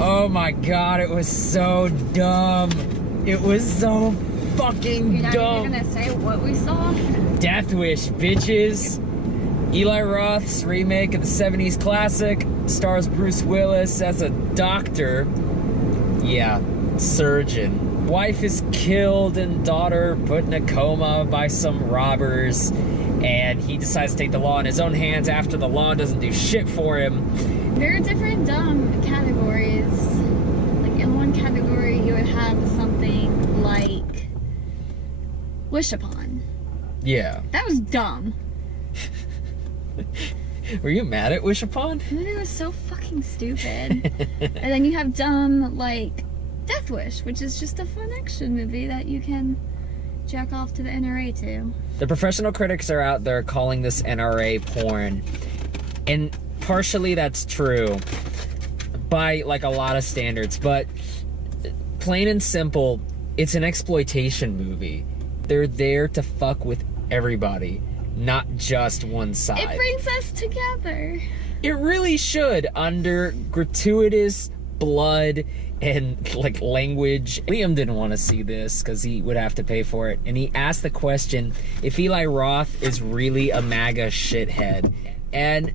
Oh my god, it was so dumb. It was so fucking dumb. You're not even gonna say what we saw? Death Wish, bitches. Eli Roth's remake of the 70s classic stars Bruce Willis as a doctor. Yeah, surgeon. Wife is killed and daughter put in a coma by some robbers. And he decides to take the law in his own hands after the law doesn't do shit for him. There are different dumb categories. Like in one category you would have something like Wish Upon. Yeah. That was dumb. Were you mad at Wish Upon? I mean, it was so fucking stupid. And then you have dumb like Death Wish, which is just a fun action movie that you can jack off to the NRA to. The professional critics are out there calling this NRA porn. And partially that's true by like a lot of standards, but plain and simple, it's an exploitation movie. They're there to fuck with everybody, not just one side. It brings us together. It really should, under gratuitous blood and like language. Liam didn't want to see this because he would have to pay for it, and he asked the question if Eli Roth is really a MAGA shithead, and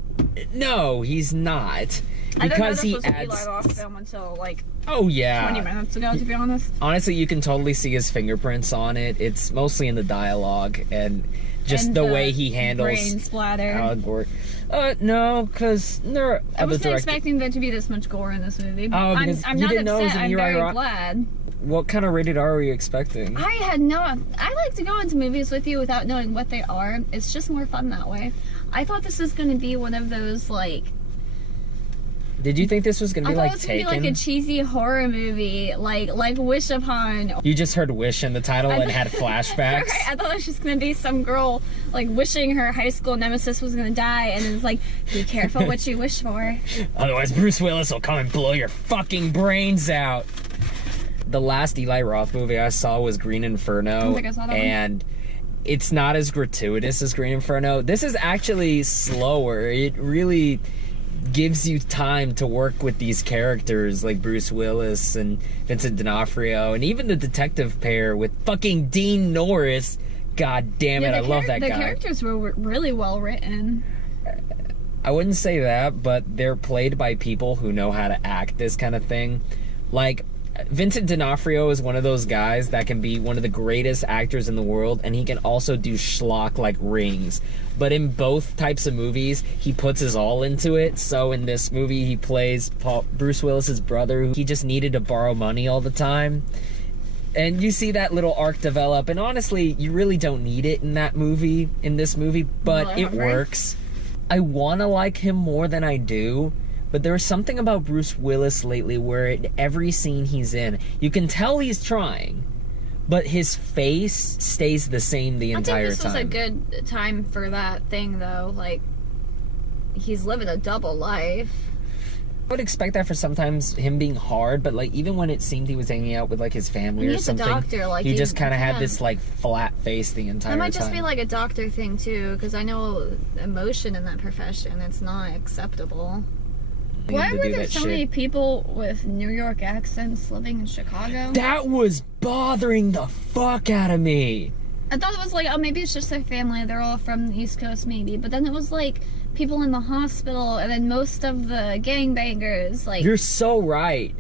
no, he's not, because he adds. I didn't know this was an Eli Roth film until like 20 minutes ago, to be honest. Honestly, you can totally see his fingerprints on it. It's mostly in the dialogue and just the way he handles brain splatter. Gore. No, because I wasn't expecting there to be this much gore in this movie. Oh, because I'm you not didn't know it was upset. an I'm Eli very Roth. glad. What kind of rated R were you expecting? I like to go into movies with you without knowing what they are. It's just more fun that way. I thought this was going to be one of those, like... Did you think this was going to be like Taken? I thought it was going to be like a cheesy horror movie, like Wish Upon. You just heard Wish in the title and had flashbacks? Right, I thought it was just going to be some girl, like, wishing her high school nemesis was going to die, and it's like, be careful what you wish for. Otherwise, Bruce Willis will come and blow your fucking brains out. The last Eli Roth movie I saw was Green Inferno, I don't think I saw that and it's not as gratuitous as Green Inferno. This is actually slower. It really gives you time to work with these characters like Bruce Willis and Vincent D'Onofrio, and even the detective pair with fucking Dean Norris. God damn it, I love that guy. The characters were really well written. I wouldn't say that, but they're played by people who know how to act this kind of thing. Like, Vincent D'Onofrio is one of those guys that can be one of the greatest actors in the world, and he can also do schlock like Rings. But in both types of movies, he puts his all into it. So in this movie, he plays Bruce Willis's brother, who he just needed to borrow money all the time. And you see that little arc develop, and honestly, you really don't need it in this movie, but it works. I want to like him more than I do. But there's something about Bruce Willis lately where in every scene he's in, you can tell he's trying, but his face stays the same the entire time. I think this was a good time for that thing, though. Like, he's living a double life. I would expect that for sometimes him being hard, but like even when it seemed he was hanging out with like his family or something, a doctor, like, he just kind of had this like flat face the entire time. It might just be like a doctor thing too, because I know emotion in that profession, it's not acceptable. Why were there so many people with New York accents living in Chicago? That was bothering the fuck out of me. I thought it was like, oh, maybe it's just their family. They're all from the East Coast, maybe. But then it was like people in the hospital, and then most of the gangbangers. Like, you're so right.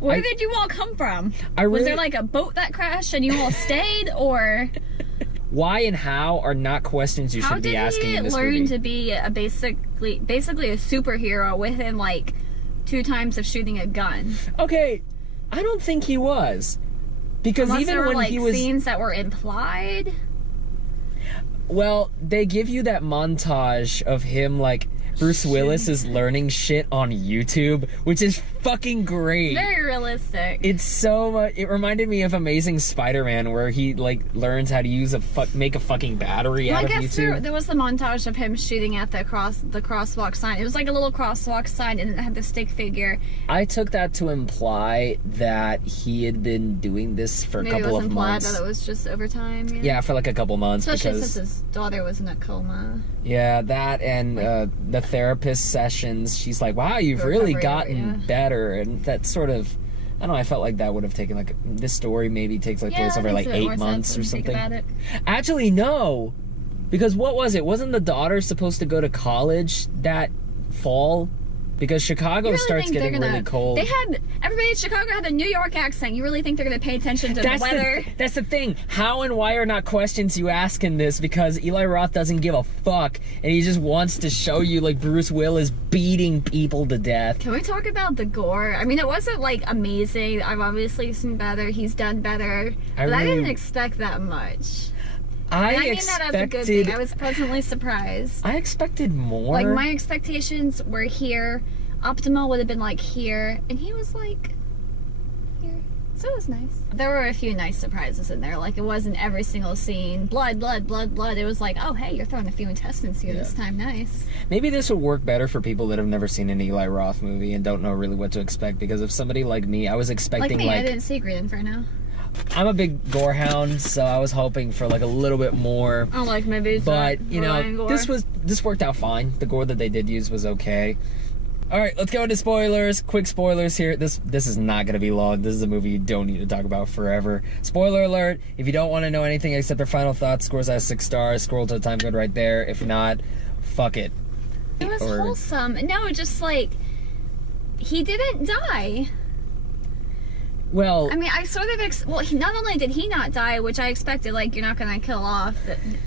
Where did you all come from? Was there like a boat that crashed and you all stayed, or? Why and how are not questions you should be asking in this movie. How did he learn to be a basically a superhero within like 2 times of shooting a gun? Okay, I don't think he was, because unless even there were, when like, he was scenes that were implied. Well, they give you that montage of him like Bruce Willis is learning shit on YouTube, which is fucking great. Very realistic. It's so much. It reminded me of Amazing Spider-Man, where he like learns how to use make a fucking battery out of YouTube. There was the montage of him shooting at the crosswalk sign. It was like a little crosswalk sign, and it had the stick figure. I took that to imply that he had been doing this for a couple of months. Maybe it was implied that it was just over time. Yeah, for like a couple months. Especially since his daughter was in a coma. Yeah, that and the therapist sessions, she's like, wow, you've really gotten better. And that sort of, I don't know, I felt like that would have taken, like, this story maybe takes, like, place over, like, 8 months or something. Actually, no. Because what was it? Wasn't the daughter supposed to go to college that fall? Because Chicago really starts getting really cold. Everybody in Chicago had a New York accent. You really think they're going to pay attention to the weather? That's the thing. How and why are not questions you ask in this? Because Eli Roth doesn't give a fuck, and he just wants to show you, like, Bruce Willis beating people to death. Can we talk about the gore? I mean, it wasn't, like, amazing. I've obviously seen better. He's done better. But I didn't expect that much. I mean that as a good thing. I was pleasantly surprised. I expected more. Like, my expectations were here. Optimal would have been, like, here. And he was, like, here. So it was nice. There were a few nice surprises in there. Like, it wasn't every single scene. Blood, blood, blood, blood. It was like, oh, hey, you're throwing a few intestines here this time. Nice. Maybe this would work better for people that have never seen an Eli Roth movie and don't know really what to expect. Because if somebody like me, I was expecting, like... me, I didn't see Green Inferno. I'm a big gore hound, so I was hoping for, like, a little bit more. Oh, like maybe. But you know, this worked out fine. The gore that they did use was okay. All right, let's go into spoilers. Quick spoilers here. This is not gonna be long. This is a movie you don't need to talk about forever. Spoiler alert: if you don't want to know anything except their final thoughts, scores out 6 stars. Scroll to the time code right there. If not, fuck it. It was wholesome. No, just like he didn't die. Well, I mean, I sort of not only did he not die, which I expected, like, you're not gonna kill off,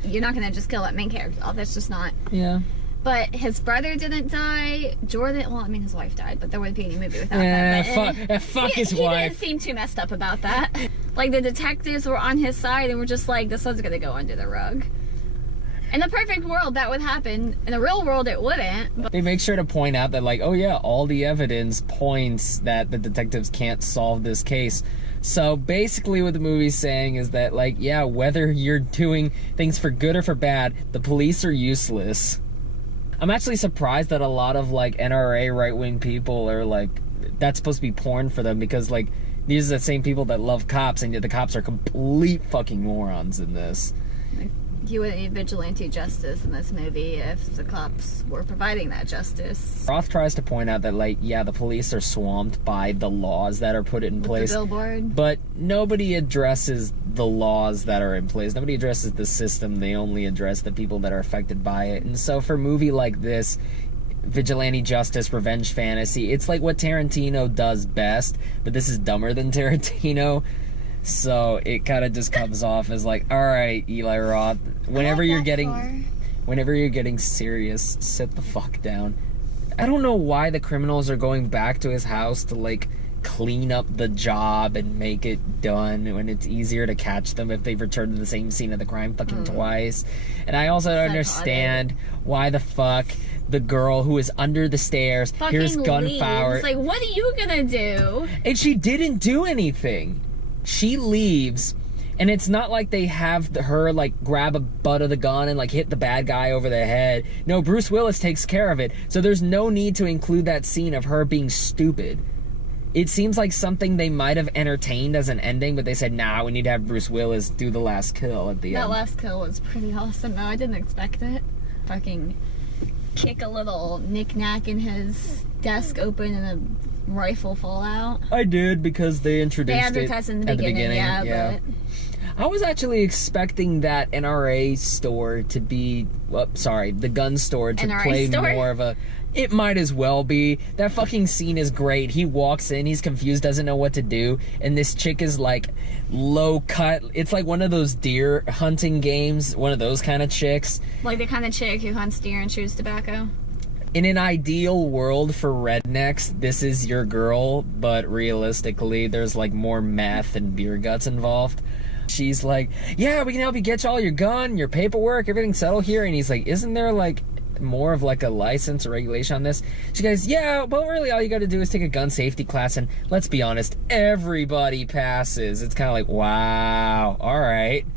you're not gonna just kill that main character off. That's just not. Yeah. But his brother didn't die. Jordan, well, I mean, his wife died, but there wouldn't be any movie without that. Fuck his wife. He didn't seem too messed up about that. Like, the detectives were on his side and were just like, this one's gonna go under the rug. In the perfect world, that would happen. In the real world, it wouldn't. But they make sure to point out that, like, oh yeah, all the evidence points that the detectives can't solve this case. So basically what the movie's saying is that, like, yeah, whether you're doing things for good or for bad, the police are useless. I'm actually surprised that a lot of, like, NRA right-wing people are, like, that's supposed to be porn for them, because, like, these are the same people that love cops, and yet the cops are complete fucking morons in this. You wouldn't need vigilante justice in this movie if the cops were providing that justice. Roth tries to point out that, like, yeah, the police are swamped by the laws that are put in place. The billboard. But nobody addresses the laws that are in place. Nobody addresses the system. They only address the people that are affected by it. And so for a movie like this, vigilante justice, revenge fantasy, it's like what Tarantino does best, but this is dumber than Tarantino. So it kind of just comes off as like, all right, Eli Roth, whenever you're getting serious, sit the fuck down. I don't know why the criminals are going back to his house to, like, clean up the job and make it done when it's easier to catch them if they've returned to the same scene of the crime fucking twice. And I also don't understand why the fuck the girl who is under the stairs hears gunfire. It's like, what are you gonna do? And she didn't do anything. She leaves, and it's not like they have her, like, grab a butt of the gun and, like, hit the bad guy over the head. No, Bruce Willis takes care of it, so there's no need to include that scene of her being stupid. It seems like something they might have entertained as an ending, but they said, nah, we need to have Bruce Willis do the last kill at the end. That last kill was pretty awesome, though. I didn't expect it. Fucking kick a little knick-knack in his desk open and a rifle fall out. I did, because they introduced it at the beginning. Yeah. But I was actually expecting that NRA store to be, the gun store to NRA play store? more of a, it might as well be. That fucking scene is great. He walks in, he's confused, doesn't know what to do, and this chick is, like, low cut. It's like one of those deer hunting games, one of those kind of chicks. Like the kind of chick who hunts deer and chews tobacco. In an ideal world for rednecks, this is your girl, but realistically, there's, like, more meth and beer guts involved. She's like, yeah, we can help you get all your gun, your paperwork, everything settled here. And he's like, isn't there, like, more of, like, a license or regulation on this? She goes, yeah, but really all you gotta do is take a gun safety class, and let's be honest, everybody passes. It's kind of like, wow, all right.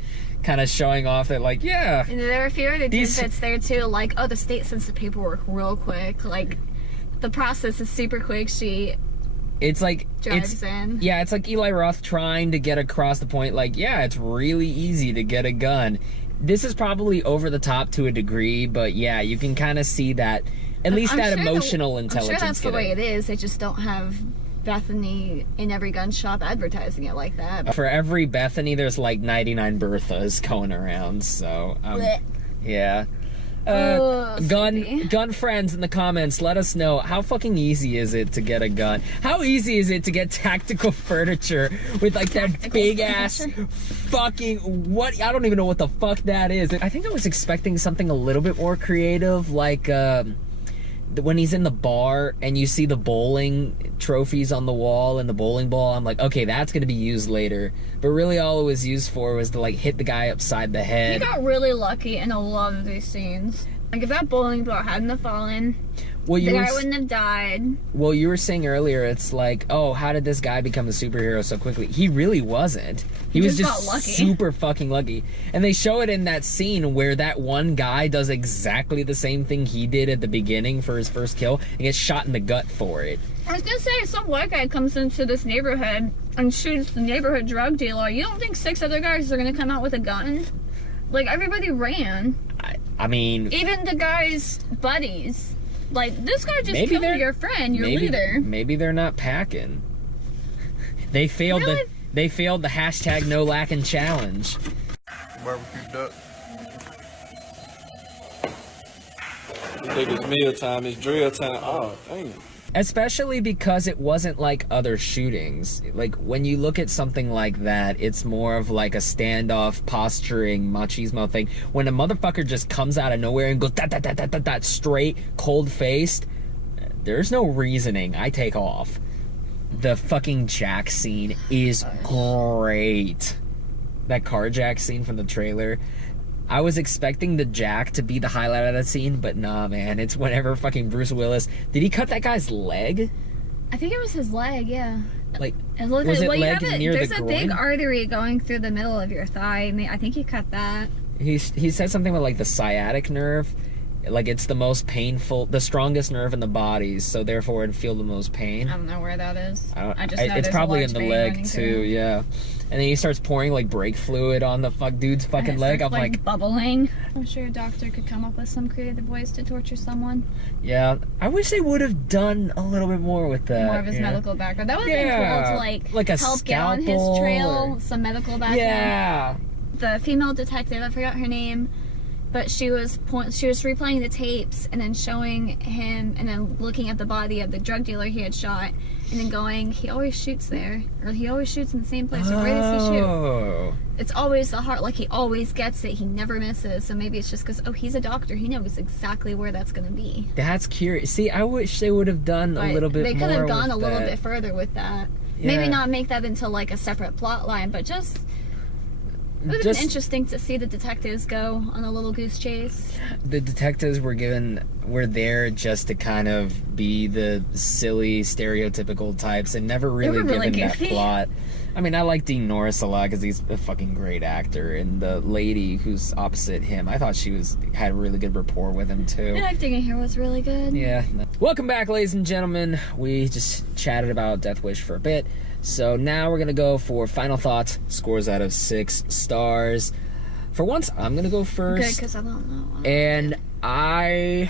Kind of showing off that, like, yeah. And there are a few other tidbits there, too. Like, oh, the state sends the paperwork real quick. Like, the process is super quick. It's like, drives in. Yeah, it's like Eli Roth trying to get across the point, like, yeah, it's really easy to get a gun. This is probably over the top to a degree, but yeah, you can kind of see that at least I'm that sure emotional I'm intelligence. sure that's the way it is. They just don't have Bethany in every gun shop advertising it like that. For every Bethany, there's like 99 Berthas going around. So, yeah. Gun friends in the comments, let us know, how fucking easy is it to get a gun? How easy is it to get tactical furniture with like that big ass fucking what? I don't even know what the fuck that is. I think I was expecting something a little bit more creative, like when he's in the bar and you see the bowling trophies on the wall and the bowling ball. I'm like, okay, that's gonna be used later. But really all it was used for was to like hit the guy upside the head. He got really lucky in a lot of these scenes. Like if that bowling ball hadn't have fallen, the guy wouldn't have died. Well, you were saying earlier, it's like, oh, how did this guy become a superhero so quickly? He really wasn't. He was just super fucking lucky. And they show it in that scene where that one guy does exactly the same thing he did at the beginning for his first kill and gets shot in the gut for it. I was gonna say, some white guy comes into this neighborhood and shoots the neighborhood drug dealer. You don't think 6 other guys are gonna come out with a gun? Like, everybody ran. I mean... Even the guy's buddies. Like, this guy just killed your friend, your leader. Maybe they're not packing. They failed the hashtag no lacking challenge. Barbecue duck. I think it's meal time, it's drill time. Oh, dang. Especially because it wasn't like other shootings. Like, when you look at something like that, it's more of like a standoff, posturing, machismo thing. When a motherfucker just comes out of nowhere and goes da-da-da-da-da-da, straight, cold-faced, there's no reasoning. I take off. The fucking Jack scene is great. That car Jack scene from the trailer. I was expecting the Jack to be the highlight of that scene, but nah, man. It's whenever fucking Bruce Willis... Did he cut that guy's leg? I think it was his leg, yeah. Like, was it leg near the groin? There's a big artery going through the middle of your thigh. I think he cut that. He said something about, like, the sciatic nerve. Like, it's the most painful... The strongest nerve in the body, so therefore it'd feel the most pain. I don't know where that is. I just know it's probably in the leg, too, yeah. And then he starts pouring, like, brake fluid on the dude's fucking leg. I'm like... bubbling. I'm sure a doctor could come up with some creative ways to torture someone. Yeah. I wish they would have done a little bit more with that. More of his medical background. That would have been cool to, like a help get on his trail. Some medical background. Yeah. The female detective, I forgot her name, but she was replaying the tapes and then showing him and then looking at the body of the drug dealer he had shot and then going, he always shoots there, or he always shoots in the same place, or where does he shoot? It's always the heart, like he always gets it, he never misses. So maybe it's just because, oh, he's a doctor, he knows exactly where that's going to be. That's curious. See, I wish they would have done a little bit more. They could have gone a little bit further with that. Yeah. Maybe not make that into like a separate plot line, but just... It would have been interesting to see the detectives go on a little goose chase. The detectives were there just to kind of be the silly, stereotypical types and never really given that plot. I mean, I like Dean Norris a lot because he's a fucking great actor, and the lady who's opposite him, I thought she had a really good rapport with him too. The acting in here was really good. Yeah. Welcome back, ladies and gentlemen. We just chatted about Death Wish for a bit. So now we're going to go for final thoughts, scores out of 6 stars. For once, I'm going to go first. Good, because I don't know. And I'm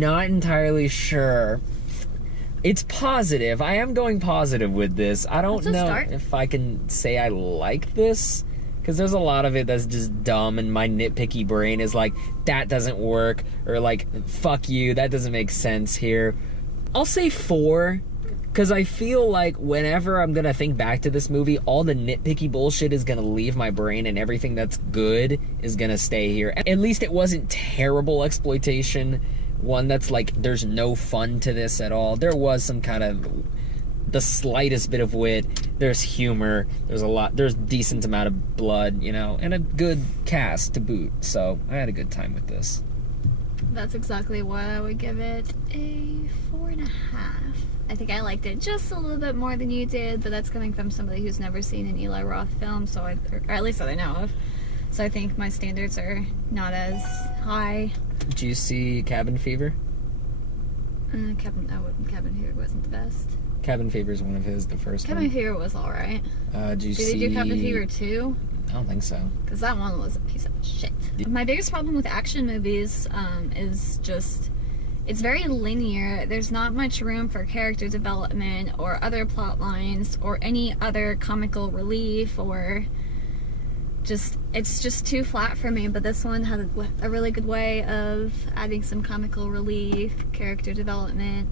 not entirely sure. It's positive. I am going positive with this. I don't know if I can say I like this, because there's a lot of it that's just dumb, and my nitpicky brain is like, that doesn't work, or like, fuck you, that doesn't make sense here. I'll say 4. Because I feel like whenever I'm going to think back to this movie, all the nitpicky bullshit is going to leave my brain and everything that's good is going to stay here. At least it wasn't terrible exploitation. One that's like, there's no fun to this at all. There was some kind of, the slightest bit of wit. There's humor. There's decent amount of blood, you know, and a good cast to boot. So I had a good time with this. That's exactly what I would give it, a 4.5. I think I liked it just a little bit more than you did, but that's coming from somebody who's never seen an Eli Roth film, so or at least that I know of. So I think my standards are not as high. Did you see Cabin Fever? Cabin Fever wasn't the best. Cabin Fever is one of his, the first one. Cabin Fever was alright. Did they do Cabin Fever 2? I don't think so. Because that one was a piece of shit. My biggest problem with action movies is just it's very linear. There's not much room for character development or other plot lines or any other comical relief, or just, it's just too flat for me. But this one had a really good way of adding some comical relief, character development.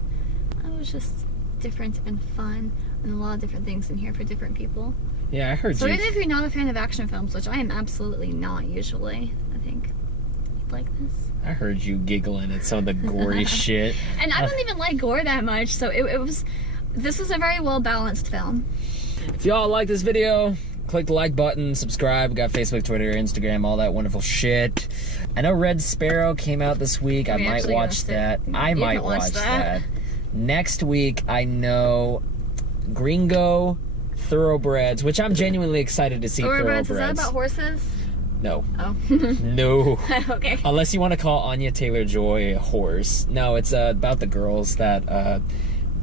It was just different and fun, and a lot of different things in here for different people. Yeah, I heard so you. even if you're not a fan of action films, which I am absolutely not usually, I think you'd like this. I heard you giggling at some of the gory shit. And I don't even like gore that much, so this was a very well-balanced film. If y'all like this video, click the like button, subscribe. We got Facebook, Twitter, Instagram, all that wonderful shit. I know Red Sparrow came out this week. I might watch that. I might watch that. Next week, I know Gringo Thoroughbreds, which I'm genuinely excited to see. Thoroughbreds. Is that about horses? No. Oh. No. Okay. Unless you want to call Anya Taylor-Joy a horse. No, it's about the girls that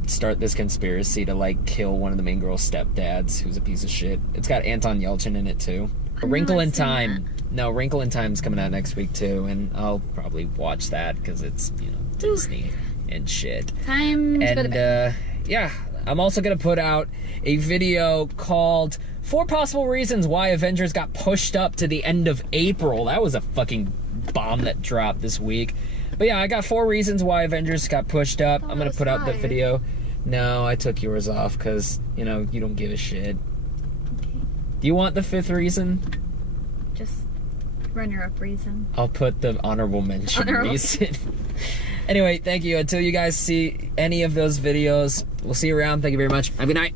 start this conspiracy to, like, kill one of the main girl's stepdads, who's a piece of shit. It's got Anton Yelchin in it, too. Wrinkle in Time. No, Wrinkle in Time's coming out next week, too, and I'll probably watch that, because it's, you know, Disney and shit. Time to go to bed. Yeah. I'm also going to put out a video called 4 Possible Reasons Why Avengers Got Pushed Up to the End of April. That was a fucking bomb that dropped this week. But yeah, I got 4 reasons why Avengers got pushed up. I'm going to put out the video. No, I took yours off because, you know, you don't give a shit. Okay. Do you want the 5th reason? Just runner-up reason. I'll put the honorable mention reason. Anyway, thank you. Until you guys see any of those videos, we'll see you around. Thank you very much. Have a good night.